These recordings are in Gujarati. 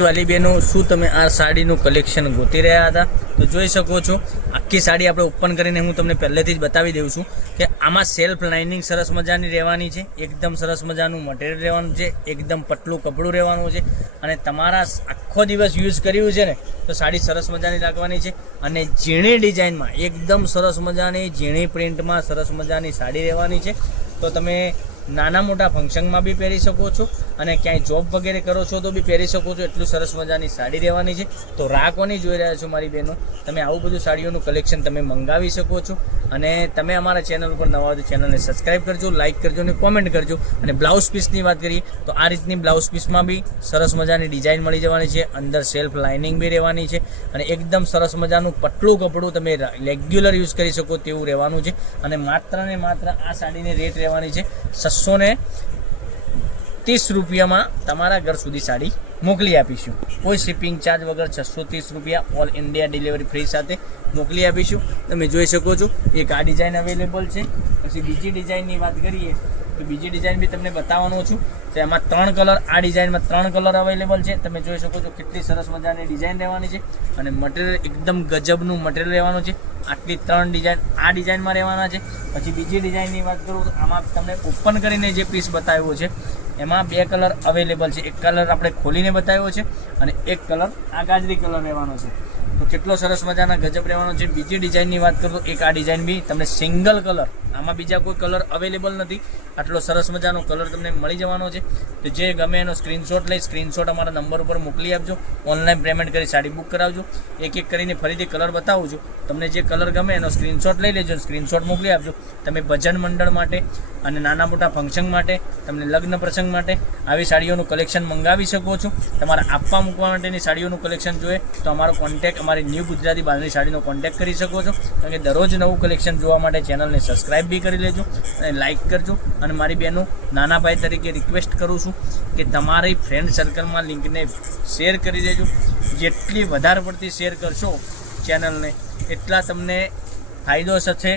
વાલી બહેનો, શું તમે આ સાડીનું કલેક્શન ગોતી રહ્યા હતા? તો જોઈ શકો છો, આખી સાડી આપણે ઓપન કરીને હું તમને પહેલેથી જ બતાવી દઉં છું કે આમાં સેલ્ફ લાઇનિંગ સરસ મજાની રહેવાની છે, એકદમ સરસ મજાનું મટીરિયલ રહેવાનું છે, એકદમ પતલું કપડું રહેવાનું છે અને તમારા આખો દિવસ યુઝ કર્યું છે ને તો સાડી સરસ મજાની લાગવાની છે અને ઝીણી ડિઝાઇનમાં એકદમ સરસ મજાની ઝીણી પ્રિન્ટમાં સરસ મજાની સાડી રહેવાની છે. તો તમે નાના મોટા ફંક્શનમાં બી પહેરી શકો છો અને ક્યાંય જોબ વગેરે કરો છો તો બી પહેરી શકો છો. એટલું સરસ મજાની સાડી રહેવાની છે. તો રાહ કોની જોઈ રહ્યા છો મારી બહેનો? તમે આવું બધું સાડીઓનું કલેક્શન તમે મંગાવી શકો છો અને તમે અમારા ચેનલ ઉપર નવા હોય તો ચેનલને સબસ્ક્રાઈબ કરજો, લાઇક કરજો અને કોમેન્ટ કરજો. અને બ્લાઉઝ પીસની વાત કરીએ તો આ રીતની બ્લાઉઝ પીસમાં બી સરસ મજાની ડિઝાઇન મળી જવાની છે, અંદર સેલ્ફ લાઇનિંગ બી રહેવાની છે અને એકદમ સરસ મજાનું પતલું કપડું તમે રેગ્યુલર યુઝ કરી શકો તેવું રહેવાનું છે. અને માત્ર ને માત્ર આ સાડીની રેટ રહેવાની છે 630 રૂપિયામાં તમારા ઘર સુધી સાડી મોકલી આપીશું. કોઈ શિપિંગ ચાર્જ વગર 630 રૂપિયા ઓલ ઇન્ડિયા ડિલિવરી ફ્રી સાથે મોકલી આપીશું. તમે જોઈ શકો છો, એક આ ડિઝાઇન અવેલેબલ છે. પછી બીજી ડિઝાઇનની વાત કરીએ તો બીજી ડિઝાઇન બી તમને બતાવવાનું છું. તો એમાં 3 કલર, આ ડિઝાઇનમાં 3 કલર અવેલેબલ છે. તમે જોઈ શકો છો કેટલી સરસ મજાની ડિઝાઇન રહેવાની છે અને મટીરિયલ એકદમ ગજબનું મટીરિયલ રહેવાનું છે. આટલી 3 ડિઝાઇન આ ડિઝાઇનમાં રહેવાના છે. પછી બીજી ડિઝાઇનની વાત કરું તો આમાં તમને ઓપન કરીને જે પીસ બતાવ્યો છે એમાં 2 કલર અવેલેબલ છે. એક કલર આપણે ખોલીને બતાવ્યો છે અને એક કલર આ ગાજરી કલર રહેવાનો છે. તો કેટલો સરસ મજાના ગજબ રહેવાનો છે. બીજી ડિઝાઇનની વાત કરું તો એક આ ડિઝાઇન બી તમને સિંગલ કલર, આમાં બીજા કોઈ કલર અવેલેબલ નથી. આટલો સરસ મજાનો કલર તમને મળી જવાનો છે. તો જે ગમે એનો સ્ક્રીનશોટ લઈ સ્ક્રીનશોટ અમારા નંબર ઉપર મોકલી આપજો. ઓનલાઈન પેમેન્ટ કરી સાડી બુક કરાવજો. એક એક કરીને ફરીથી કલર બતાવું છું. તમને જે કલર ગમે એનો સ્ક્રીનશોટ લઈ લેજો, સ્ક્રીનશોટ મોકલી આપજો. તમે ભજન મંડળ માટે અને નાના મોટા ફંક્શન માટે, તમને લગ્ન પ્રસંગ માટે આવી સાડીઓનું કલેક્શન મંગાવી શકો છો. તમારા આપવા મૂકવા માટેની સાડીઓનું કલેક્શન જોઈએ તો અમારો કોન્ટેક્ટ, અમારી ન્યૂ ગુજરાતી બાંધણી સાડીનો કોન્ટેક્ટ કરી શકો છો. કારણ કે દરરોજ નવું કલેક્શન જોવા માટે ચેનલને સબસ્ક્રાઈબ બી કરી લેજો અને લાઇક કરજો. અને મારી બહેનો, નાના ભાઈ તરીકે રિક્વેસ્ટ કરું છું કે તમારી ફ્રેન્ડ સર્કલમાં લિંકને શેર કરી દેજો. જેટલી વધારે પડતી શેર કરશો ચેનલને એટલા તમને ફાયદો થશે.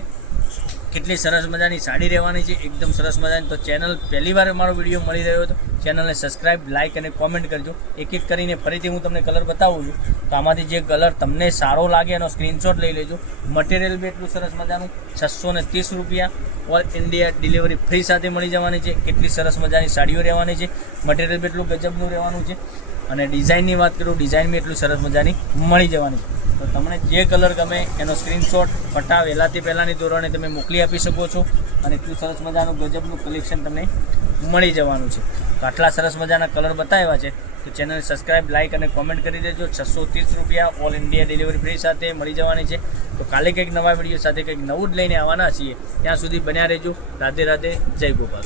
કેટલી સરસ મજાની સાડી રહેવાની છે, એકદમ સરસ મજાની. તો ચેનલ પહેલીવાર મારો વિડીયો મળી રહ્યો હતો, ચેનલને સબસ્ક્રાઈબ, લાઇક અને કોમેન્ટ કરજો. એક એક કરીને ફરીથી હું તમને કલર બતાવું છું. તો આમાંથી જે કલર તમને સારો લાગે એનો સ્ક્રીનશોટ લઈ લેજો. મટીરિયલ બી એટલું સરસ મજાનું, 630 રૂપિયા ઓલ ઇન્ડિયા ડિલિવરી ફ્રી સાથે મળી જવાની છે. કેટલી સરસ મજાની સાડીઓ રહેવાની છે, મટીરિયલ બી એટલું ગજબનું રહેવાનું છે. અને ડિઝાઇનની વાત કરું, ડિઝાઇન બી એટલું સરસ મજાની મળી જવાની છે. તો તમને જે કલર ગમે એનો સ્ક્રીનશોટ વહેલાથી પહેલાંની ધોરણે તમે મોકલી આપી શકો છો અને એટલું સરસ મજાનું ગજબનું કલેક્શન તમને મળી જવાનું છે. તો આટલા સરસ મજાના કલર બતાવ્યા છે તો ચેનલ સબસ્ક્રાઈબ, લાઇક અને કોમેન્ટ કરી દેજો. 630 રૂપિયા ઓલ ઇન્ડિયા ડિલિવરી ફ્રી સાથે મળી જવાની છે. તો કાલે કંઈક નવા વિડીયો સાથે કંઈક નવું જ લઈને આવવાના છીએ. ત્યાં સુધી બન્યા રહેજો. રાધે રાધે, જય ગોપાલ.